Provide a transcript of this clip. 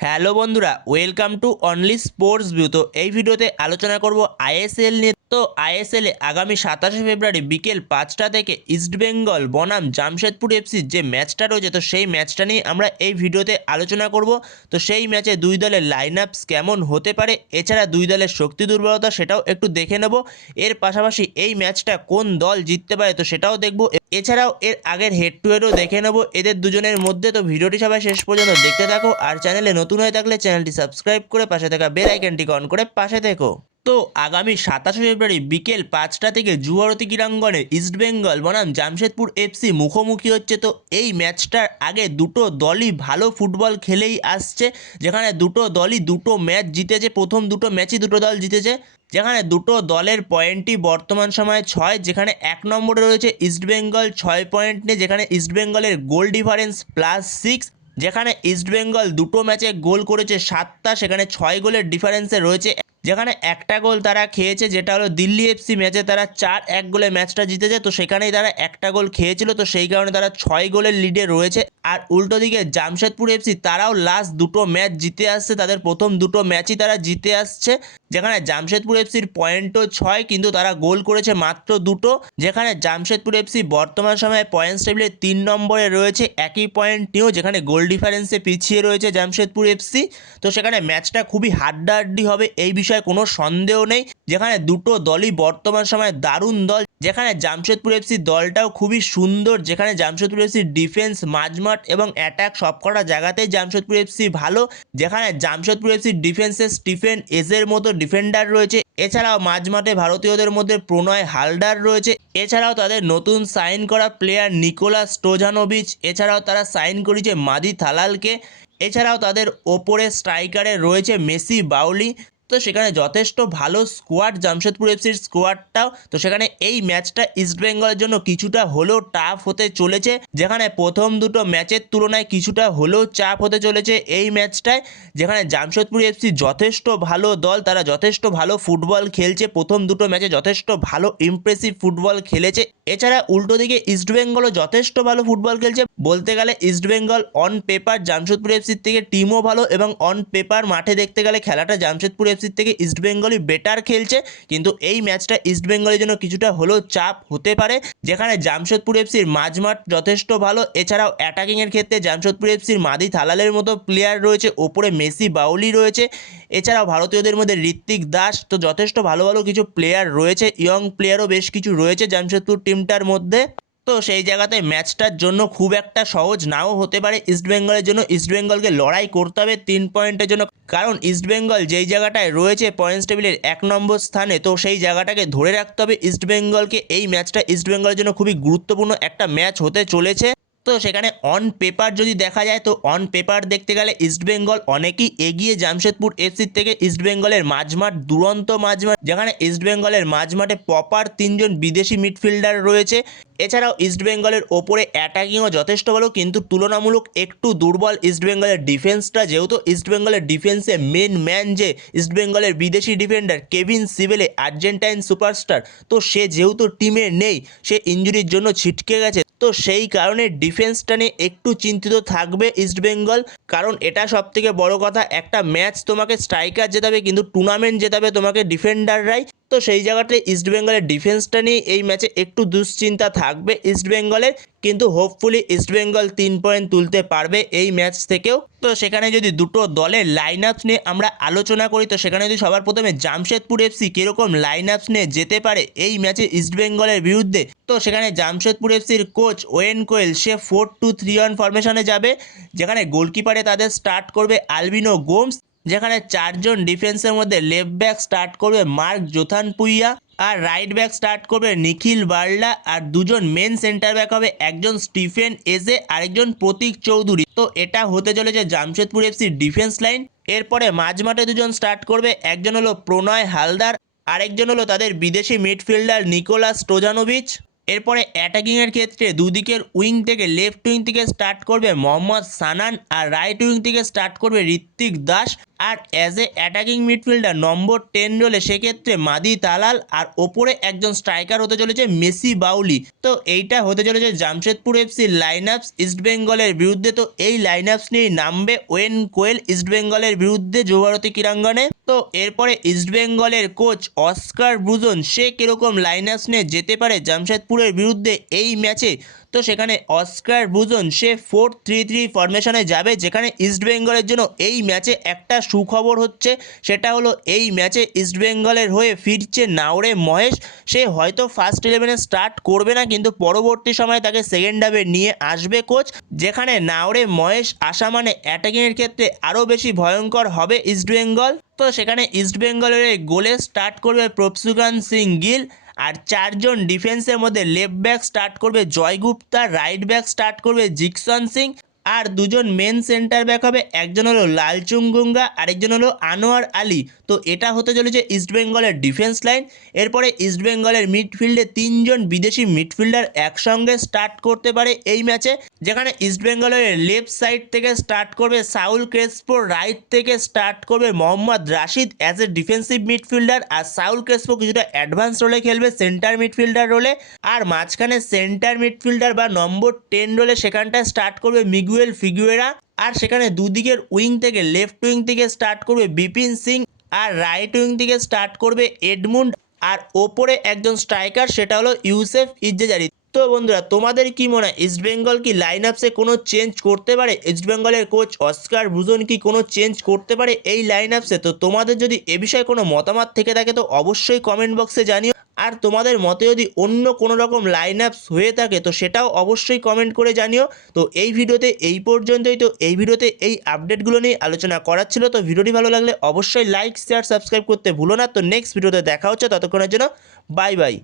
Hello বন্ধুরা, welcome to only sports view. তো এই ভিডিওতে আলোচনা করব আইএসএল নিয়ে। তো আইএসএল এ আগামী 27শে ফেব্রুয়ারি বিকেল 5টা থেকে ইস্টবেঙ্গল বনাম জামশেদপুর এফসির যে ম্যাচটা রয়েছে, তো সেই ম্যাচটা নিয়ে আমরা এই ভিডিওতে আলোচনা করব। তো সেই ম্যাচে দুই দলের লাইন আপস কেমন হতে পারে, এছাড়া দুই দলের শক্তি দুর্বলতা সেটাও একটু দেখে নেব। এর পাশাপাশি এই ম্যাচটা কোন দল জিততে পারে তো সেটাও দেখব। এছাড়াও এর আগের হেড টু হেডও দেখে নেব এদের দুজনের মধ্যে। তো ভিডিওটি সবাই শেষ পর্যন্ত দেখতে থাকো, আর চ্যানেলে নতুন হয়ে থাকলে চ্যানেলটি সাবস্ক্রাইব করে পাশে থাকা বেল আইকনটি অন করে পাশে থেকো। তো আগামী 27শে ফেব্রুয়ারি বিকেল 5টা থেকে যুবভারতী ক্রীড়াঙ্গনে ইস্টবেঙ্গল বনাম জামশেদপুর এফসি মুখোমুখি হচ্ছে। তো এই ম্যাচটার আগে দুটো দলই ভালো ফুটবল খেলেই আসছে, যেখানে দুটো দলই দুটো ম্যাচ জিতেছে। প্রথম দুটো ম্যাচই দুটো দল জিতেছে, যেখানে দুটো দলের পয়েন্টই বর্তমান সময়ে 6। যেখানে 1 নম্বরে রয়েছে ইস্টবেঙ্গল 6 পয়েন্ট নিয়ে, যেখানে ইস্টবেঙ্গলের গোল ডিফারেন্স +6। যেখানে ইস্টবেঙ্গল দুটো ম্যাচে গোল করেছে 7টা, সেখানে 6 গোলের ডিফারেন্সে রয়েছে। যেখানে একটা গোল তারা খেয়েছে, যেটা হলো দিল্লি এফসি ম্যাচে তারা 4-1 গোলে ম্যাচটা জিতেছে। তো সেখানেই তারা একটা গোল খেয়েছিল, তো সেই কারণে তারা 6 গোলের লিডে রয়েছে। আর উল্টো দিকে জামশেদপুর এফসি তারাও লাস্ট দুটো ম্যাচ জিতে আসছে, তাদের প্রথম দুটো ম্যাচই তারা জিতে আসছে। যেখানে জামশেদপুর এফসির পয়েন্টও 6, কিন্তু তারা গোল করেছে মাত্র দুটো। যেখানে জামশেদপুর এফসি বর্তমান সময়ে পয়েন্টস টেবিলে 3 নম্বরে রয়েছে একই পয়েন্ট নিয়েও, যেখানে গোল ডিফারেন্সে পিছিয়ে রয়েছে জামশেদপুর এফসি। তো সেখানে ম্যাচটা খুবই হাড্ডাহাড্ডি হবে, এই বিষয়ে কোনো সন্দেহ নেই। যেখানে দুটো দলই বর্তমান সময়ে দারুণ দল, যেখানে জামশেদপুর এফসি দলটাও খুবই সুন্দর। যেখানে জামশেদপুর এফসির ডিফেন্স, মাঝমাঠ এবং অ্যাটাক সবকটা জায়গাতেই জামশেদপুর এফসি ভালো। যেখানে জামশেদপুর এফসির ডিফেন্সে স্টিফেন এজের মতো ডিফেন্ডার রয়েছে। এছাড়াও মাঝমাঠে ভারতীয়দের মধ্যে প্রণয় হালদার রয়েছে। এছাড়াও তাদের নতুন সাইন করা প্লেয়ার নিকোলাস স্টোজানোভিচ, এছাড়াও তারা সাইন করেছে মাদি থালালকে। এছাড়াও তাদের ওপরে স্ট্রাইকারে রয়েছে মেসি বাউলি। তো সেখানে যথেষ্ট ভালো স্কোয়াড জামশেদপুর এফসির স্কোয়াডটাও। তো সেখানে এই ম্যাচটা ইস্টবেঙ্গলের জন্য কিছুটা হলেও টাফ হতে চলেছে, যেখানে প্রথম দুটো ম্যাচের তুলনায় কিছুটা হলেও চাপ হতে চলেছে এই ম্যাচটায়। যেখানে জামশেদপুর এফসি যথেষ্ট ভালো দল, তারা যথেষ্ট ভালো ফুটবল খেলছে, প্রথম দুটো ম্যাচে যথেষ্ট ভালো ইমপ্রেসিভ ফুটবল খেলেছে। এছাড়া উল্টো দিকে ইস্টবেঙ্গলও যথেষ্ট ভালো ফুটবল খেলছে। বলতে গেলে ইস্টবেঙ্গল অন পেপার জামশেদপুর এফসির থেকে টিমও ভালো, এবং অন পেপার মাঠে দেখতে গেলে খেলাটা জামশেদপুর এফসির থেকে ইস্টবেঙ্গলই বেটার খেলছে। কিন্তু এই ম্যাচটা ইস্টবেঙ্গলের জন্য কিছুটা হলেও চাপ হতে পারে, যেখানে জামশেদপুর এফসির মাঝমাঠ যথেষ্ট ভালো। এছাড়াও অ্যাটাকিংয়ের ক্ষেত্রে জামশেদপুর এফসির মাদি থালালের মতো প্লেয়ার রয়েছে, ওপরে মেসি বাউলি রয়েছে। এছাড়াও ভারতীয়দের মধ্যে ঋত্বিক দাস, তো যথেষ্ট ভালো ভালো কিছু প্লেয়ার রয়েছে, ইয়ং প্লেয়ারও বেশ কিছু রয়েছে জামশেদপুর টিমটার মধ্যে। তো সেই জায়গাতে ম্যাচটার জন্য খুব একটা সহজ নাও হতে পারে ইস্টবেঙ্গলের জন্য। ইস্টবেঙ্গলকে লড়াই করতে হবে 3 পয়েন্টের জন্য, কারণ ইস্টবেঙ্গল যেই জায়গাটায় রয়েছে পয়েন্টস টেবিলের 1 নম্বর স্থানে, তো সেই জায়গাটাকে ধরে রাখতে হবে ইস্টবেঙ্গলকে। এই ম্যাচটা ইস্টবেঙ্গলের জন্য খুবই গুরুত্বপূর্ণ একটা ম্যাচ হতে চলেছে। তো সেখানে অন পেপার যদি দেখা যায়, তো অন পেপার দেখতে গেলে ইস্টবেঙ্গল অনেকই এগিয়ে জামশেদপুর এফসির থেকে। ইস্টবেঙ্গলের মাঝমাঠ দুরন্ত মাঝমাঠ, যেখানে ইস্টবেঙ্গলের মাঝমাঠে প্রপার 3জন বিদেশি মিডফিল্ডার রয়েছে। এছাড়াও ইস্টবেঙ্গলের ওপরে অ্যাটাকিংও যথেষ্ট ভালো, কিন্তু তুলনামূলক একটু দুর্বল ইস্টবেঙ্গলের ডিফেন্সটা। যেহেতু ইস্টবেঙ্গলের ডিফেন্সে মেন ম্যান যে ইস্টবেঙ্গলের বিদেশি ডিফেন্ডার কেভিন সিবেলে, আর্জেন্টাইন সুপারস্টার, তো সে যেহেতু টিমে নেই, সে ইনজুরির জন্য ছিটকে গেছে। তো সেই কারণে ডিফেন্সটা নিয়ে একটু চিন্তিত থাকবে ইস্টবেঙ্গল, কারণ এটা সবথেকে বড় কথা। একটা ম্যাচ তোমাকে স্ট্রাইকার জেতাবে, কিন্তু টুর্নামেন্ট জেতাবে তোমাকে ডিফেন্ডাররাই। তো সেই জায়গাটায় ইস্টবেঙ্গলের ডিফেন্সটা নিয়ে এই ম্যাচে একটু দুশ্চিন্তা থাকবে ইস্টবেঙ্গলের, কিন্তু হোপফুলি ইস্টবেঙ্গল 3 পয়েন্ট তুলতে পারবে এই ম্যাচ থেকেও। তো সেখানে যদি দুটো দলের লাইন আপস নিয়ে আমরা আলোচনা করি, তো সেখানে যদি সবার প্রথমে জামশেদপুর এফসি কীরকম লাইন আপস নিয়ে যেতে পারে এই ম্যাচে ইস্টবেঙ্গলের বিরুদ্ধে, তো সেখানে জামশেদপুর এফসির কোচ ওয়েন কোয়েল সে 4-2-3-1 ফরমেশনে যাবে। যেখানে গোলকিপারে তাদের স্টার্ট করবে আলবিনো গোমস। যেখানে 4জন ডিফেন্সের মধ্যে লেফট ব্যাক স্টার্ট করবে মার্ক জোথানপুইয়া, আর রাইট ব্যাক স্টার্ট করবে নিখিল বার্লা। আর দুজন মেন সেন্টার ব্যাক হবে, একজন স্টিফেন এজে, আরেকজন প্রতীক চৌধুরী। তো এটা হতে চলেছে জামশেদপুর এফসির ডিফেন্স লাইন। এরপরে মাঝমাঠে দুজন স্টার্ট করবে, একজন হলো প্রণয় হালদার, আরেকজন হলো তাদের বিদেশি মিডফিল্ডার নিকোলাস স্টোজানোভিচ। এরপরে অ্যাটাকিংয়ের ক্ষেত্রে দুদিকের উইং থেকে, লেফট উইং থেকে স্টার্ট করবে মোহাম্মদ সানান, আর রাইট উইং থেকে স্টার্ট করবে ঋত্বিক দাস। আর অ্যাজ এ অ্যাটাকিং মিডফিল্ডার নম্বর 10 রোলে সেক্ষেত্রে মাদি তালাল, আর ওপরে একজন স্ট্রাইকার হতে চলেছে মেসি বাউলি। তো এইটা হতে চলেছে জামশেদপুর এফসির লাইন আপস ইস্টবেঙ্গলের বিরুদ্ধে। তো এই লাইন আপস নিয়েই নামবে ওয়েন কোয়েল ইস্টবেঙ্গলের বিরুদ্ধে যুবভারতী ক্রীড়াঙ্গনে। তো এরপরে ইস্টবেঙ্গলের কোচ অস্কার ব্রুজন সে কীরকম লাইন আপস নিয়ে যেতে পারে জামশেদপুরের বিরুদ্ধে এই ম্যাচে। তো সেখানে অস্কার ব্রুজন সে 4-3-3 ফরমেশনে যাবে, যেখানে ইস্টবেঙ্গলের জন্য এই ম্যাচে একটা সুখবর হচ্ছে, সেটা হলো এই ম্যাচে ইস্টবেঙ্গলের হয়ে ফিরছে নাওরে মহেশ। সে হয়তো ফার্স্ট 11-এ স্টার্ট করবে না, কিন্তু পরবর্তী সময়ে তাকে সেকেন্ড হাফে নিয়ে আসবে কোচ, যেখানে নাওরে মহেশ আসা মানে অ্যাটাকিংয়ের ক্ষেত্রে আরও বেশি ভয়ঙ্কর হবে ইস্টবেঙ্গল। তো সেখানে ইস্টবেঙ্গলের গোলে স্টার্ট করবে প্রভসুগান সিং গিল, আর 4 জন ডিফেন্সের মধ্যে লেফট ব্যাক স্টার্ট করবে জয় গুপ্তা, রাইট ব্যাক স্টার্ট করবে জিকসন সিং, আর 2 জন মেন সেন্টার ব্যাক হবে, একজন হলো লালচুঙ্গুঙ্গা, আরেকজন হলো আনোয়ার আলী। তো এটা হতে চলেছে ইস্টবেঙ্গলের ডিফেন্স লাইন। এরপরে ইস্টবেঙ্গলের মিডফিল্ডে 3 জন বিদেশি মিডফিল্ডার একসঙ্গে স্টার্ট করতে পারে এই ম্যাচে, যেখানে ইস্টবেঙ্গলের লেফট সাইড থেকে স্টার্ট করবে সাউল ক্রেসপো, রাইট থেকে স্টার্ট করবে Mohammad Rashid as a defensive midfielder, আর সাউল ক্রেসপো কিছুটা অ্যাডভান্স রোলে খেলবে সেন্টার মিডফিল্ডার রোলে, আর মাঝখানে সেন্টার মিডফিল্ডার বা নম্বর 10 রোলে সেখানটায় স্টার্ট করবে মিগুয়েল ফিগুয়েরা, আর সেখানে দুদিকের উইং থেকে লেফট উইং থেকে স্টার্ট করবে বিপিন সিং, আর রাইট উইং থেকে স্টার্ট করবে এডমুন্ড, আর ওপরে একজন স্ট্রাইকার সেটা হলো ইউসেফ ইজ্জেজারি। তো বন্ধুরা, তোমাদের কি মনে হয় ইস্টবেঙ্গল কি লাইন আপসে কোনো চেঞ্জ করতে পারে? ইস্টবেঙ্গলের কোচ অস্কার ব্রুজন কি কোনো চেঞ্জ করতে পারে এই লাইন আপসে? তো তোমাদের যদি এ বিষয়ে কোনো মতামত থেকে থাকে তো অবশ্যই কমেন্ট বক্সে জানিও, আর তোমাদের মতে যদি অন্য কোনো রকম লাইন আপস হয়ে থাকে তো সেটাও অবশ্যই কমেন্ট করে জানিও। তো এই ভিডিওতে এই পর্যন্তই। তো এই ভিডিওতে এই আপডেটগুলো নিয়ে আলোচনা করার ছিল। তো ভিডিওটি ভালো লাগলে অবশ্যই লাইক শেয়ার সাবস্ক্রাইব করতে ভুলো না। তো নেক্সট ভিডিওতে দেখা হচ্ছে, ততক্ষণের জন্য বাই বাই।